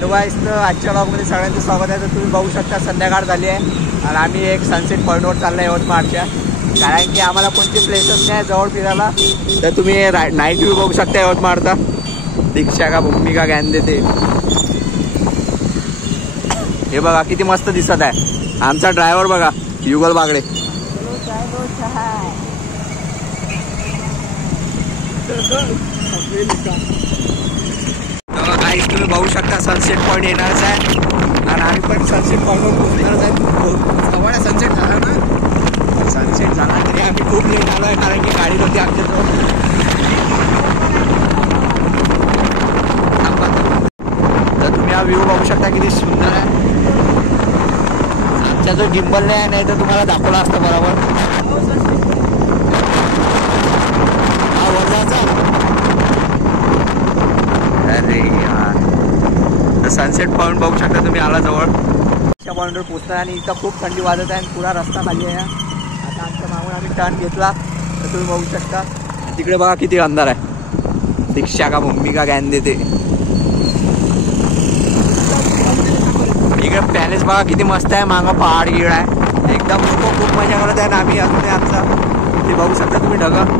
Hello गाईस, तर आजच्या ब्लॉगमध्ये सगळ्यांचं स्वागत आहे. तर तुम्ही बघू शकता संध्याकाळ झाली आहे आणि आम्ही एक सनसेट पॉईंटवर चाललो आहे यवतमाळच्या. कारण की आम्हाला कोणते प्लेसेस नाही जवळ फिरायला, तर तुम्ही नाईट व्ह्यू बघू शकता यवतमाळचा. दीक्षा का भूमिका ज्ञान देते हे बघा किती मस्त दिसत आहे. आमचा ड्रायव्हर बघा युगल बागडे. गाईस तुम्ही बघू शकता सनसेट पॉईंट येणारच आहे आणि आम्ही पण सनसेट पॉईंटवर पोहोचणारच आहे. सवाळा सनसेट झाला ना, सनसेट झाला तरी आम्ही खूप लेट आलो आहे कारण की गाडी होती आमच्याजवळ. तर तुम्ही हा व्ह्यू बघू शकता किती सुंदर आहे. आमचा जो गिम्बल नाही तर तुम्हाला दाखवला असतं बरोबर. हा वरचा अरे यार. तर सनसेट पॉईंट बघू शकता तुम्ही आला जवळ. त्या पॉईंटवर पोहोचता आणि इथं खूप थंडी वाजत आहे आणि पुरा रस्ता खाली आहे. आता आमच्या मागून आम्ही टर्न घेतला तर तुम्ही बघू शकता तिकडे बघा किती अंधार आहे. दीक्षा का भूमिका ज्ञान देते. इकडे पॅलेस बघा किती मस्त आहे. मागं पहाड गिळ आहे एकदम. लोक खूप मजा करत आहे ना आम्ही अजून आमचा ते बघू शकता तुम्ही ढगं.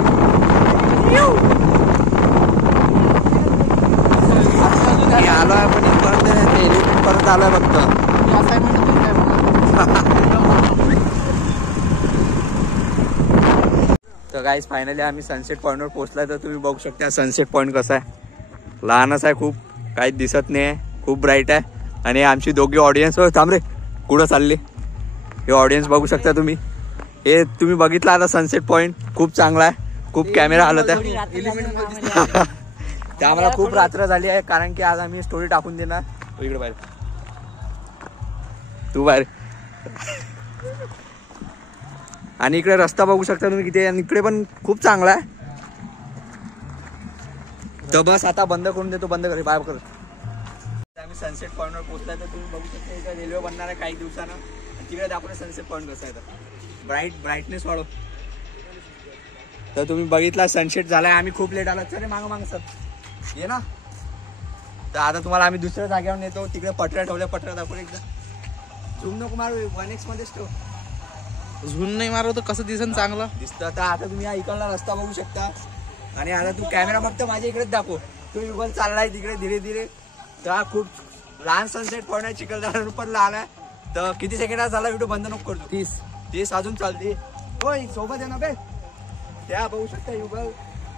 आलो आहे पण परत एलिमेंट परत आलो आहे फक्त. तर गाईस फायनली आम्ही सनसेट पॉईंटवर पोहोचलाय. तर तुम्ही बघू शकता सनसेट पॉईंट कसा आहे. लहानच आहे खूप, काहीच दिसत नाही आहे. खूप ब्राईट आहे आणि आमची दोघी ऑडियन्स थांब रे कुठं चालले. हे ऑडियन्स बघू शकता तुम्ही. हे तुम्ही बघितलं आता सनसेट पॉईंट खूप चांगला आहे. खूप कॅमेरा हलत आहे. ते आम्हाला खूप रात्र झाली आहे कारण की आज आम्ही स्टोरी टाकून देणार. इकडे बाहेर तू बाहेर. आणि इकडे रस्ता बघू शकता तुम्ही किती. आणि इकडे पण खूप चांगला आहे. तर बस आता बंद करून देतो. बंद कर बाय कर. आम्ही सनसेट पॉईंटवर पोहोचलाय. तर तुम्ही बघू शकता इथं रेल्वे बनणार आहे काही दिवसानं. तिकडे दाखवलं सनसेट पॉईंट कसं आहे. तर ब्राईटनेस वाढव. तर तुम्ही बघितला सनसेट झालाय. आम्ही खूप लेट आलो. सर मागं सर ये ना. तर आता तुम्हाला आम्ही दुसऱ्या जागेवर नेतो. तिकडे पटऱ्या ठेवल्या. पटऱ्या दाखवले एकदा. झूम नको मारू. 1x मध्येच ठेव. झूम नाही मारव तर कसं दिसन चांगलं दिसतं. तर आता तुम्ही हा इकडला रस्ता बघू शकता. आणि आता तू कॅमेरा फक्त माझ्या इकडेच दाखव. तू युगल चाललाय तिकडे धीरे धीरे. तर हा खूप लहान सनसेट पॉईंट आहे. चिखलदरा पण लहान आहे. तर किती सेकंड झाला व्हिडिओ बंद नको करतो. 30 अजून चालते. होय सोबत आहे ना बे. त्या बघू शकता युगल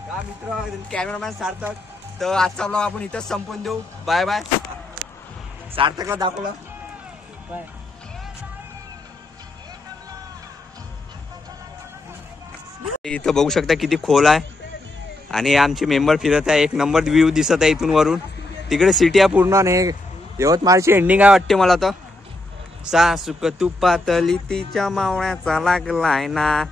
का मित्र कॅमेरामॅन सार्थक. तर आजचा ब्लॉग आपण इथंच संपवून देऊ. Bye bye. सार्थकला दाखवला बाय. इथं बघू शकता किती खोल आहे आणि आमचे मेंबर फिरत आहे. एक नंबर व्ह्यू दिसत आहे इथून वरून. तिकडे सिटी आहे पूर्ण आणि यवतमाळची एंडिंग आहे वाटते मला. तर सासुक तुपातली तिच्या मावळ्याचा लागलाय ना.